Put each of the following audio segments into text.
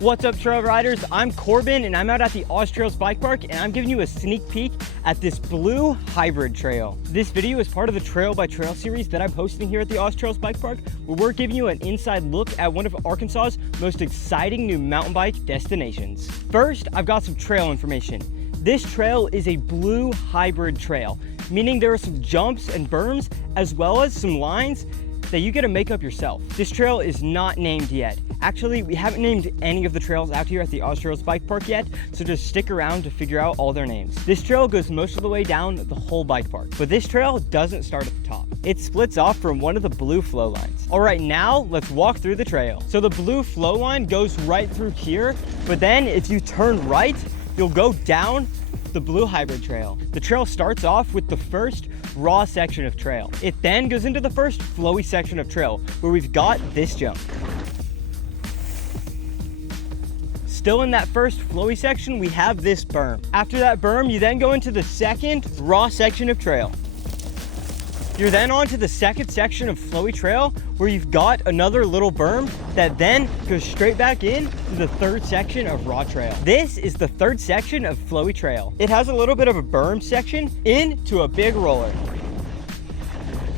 What's up, trail riders? I'm Corbin and I'm out at the Oz Trails Bike Park and I'm giving you a sneak peek at this blue hybrid trail. This video is part of the Trail by Trail series that I'm hosting here at the Oz Trails Bike Park, where we're giving you an inside look at one of Arkansas's most exciting new mountain bike destinations. First, I've got some trail information. This trail is a blue hybrid trail, meaning there are some jumps and berms as well as some lines that you get to make up yourself. This trail is not named yet. Actually, we haven't named any of the trails out here at the Oz Trails Bike Park yet, so just stick around to figure out all their names. This trail goes most of the way down the whole bike park, but this trail doesn't start at the top. It splits off from one of the blue flow lines. All right, now let's walk through the trail. So the blue flow line goes right through here, but then if you turn right, you'll go down the blue hybrid trail. The trail starts off with the first raw section of trail. It then goes into the first flowy section of trail, where we've got this jump. Still in that first flowy section, we have this berm. After that berm, you then go into the second raw section of trail. You're then on to the second section of flowy trail, where you've got another little berm that then goes straight back in to the third section of raw trail. This is the third section of flowy trail. It has a little bit of a berm section into a big roller.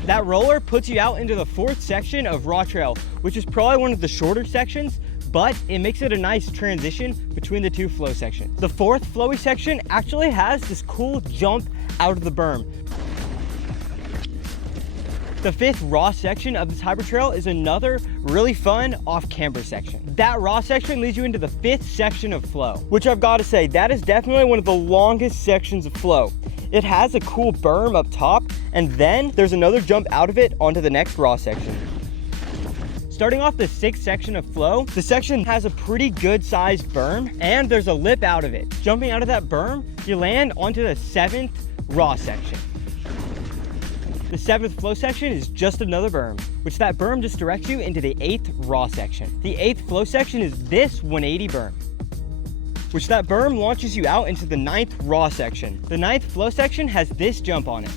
That roller puts you out into the fourth section of raw trail, which is probably one of the shorter sections, but it makes it a nice transition between the two flow sections. The fourth flowy section actually has this cool jump out of the berm. The fifth raw section of this hybrid trail is another really fun off-camber section. That raw section leads you into the fifth section of flow, which I've got to say, that is definitely one of the longest sections of flow. It has a cool berm up top, and then there's another jump out of it onto the next raw section. Starting off the sixth section of flow, the section has a pretty good sized berm, and there's a lip out of it. Jumping out of that berm, you land onto the seventh raw section. The seventh flow section is just another berm, which that berm just directs you into the eighth raw section. The eighth flow section is this 180 berm, which that berm launches you out into the ninth raw section. The ninth flow section has this jump on it,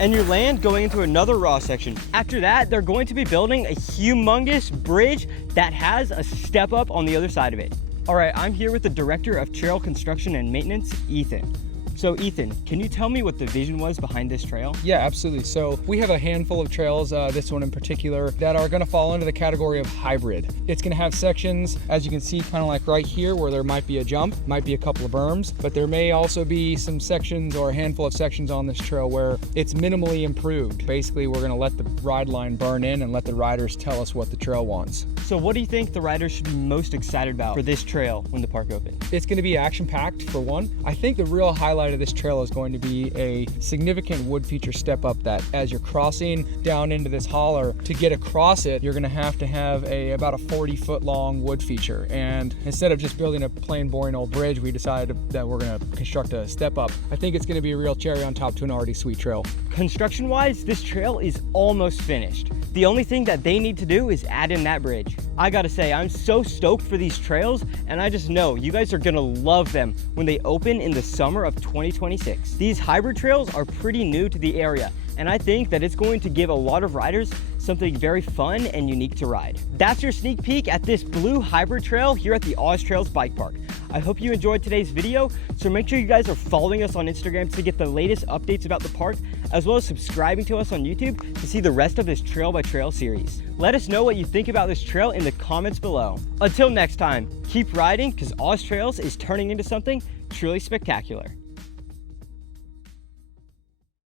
and you land going into another raw section. After that, they're going to be building a humongous bridge that has a step up on the other side of it. All right, I'm here with the Director of Trail Construction and Maintenance, Ethan. So Ethan, can you tell me what the vision was behind this trail? Yeah, absolutely. So we have a handful of trails, this one in particular, that are going to fall into the category of hybrid. It's going to have sections, as you can see, kind of like right here, where there might be a jump, might be a couple of berms, but there may also be some sections or a handful of sections on this trail where it's minimally improved. Basically, we're going to let the ride line burn in and let the riders tell us what the trail wants. So what do you think the riders should be most excited about for this trail when the park opens? It's going to be action-packed, for one. I think the real highlight of this trail is going to be a significant wood feature step up, that as you're crossing down into this holler, to get across it, you're going to have about a 40-foot long wood feature. And instead of just building a plain boring old bridge, we decided that we're going to construct a step up. I think it's going to be a real cherry on top to an already sweet trail. Construction wise, this trail is almost finished. The only thing that they need to do is add in that bridge. I gotta say, I'm so stoked for these trails, and I just know you guys are gonna love them when they open in the summer of 2026. These hybrid trails are pretty new to the area, and I think that it's going to give a lot of riders something very fun and unique to ride. That's your sneak peek at this blue hybrid trail here at the Oz Trails Bike Park. I hope you enjoyed today's video, so make sure you guys are following us on Instagram to get the latest updates about the park, as well as subscribing to us on YouTube to see the rest of this Trail by Trail series. Let us know what you think about this trail in the comments below. Until next time, keep riding, because Oz Trails is turning into something truly spectacular.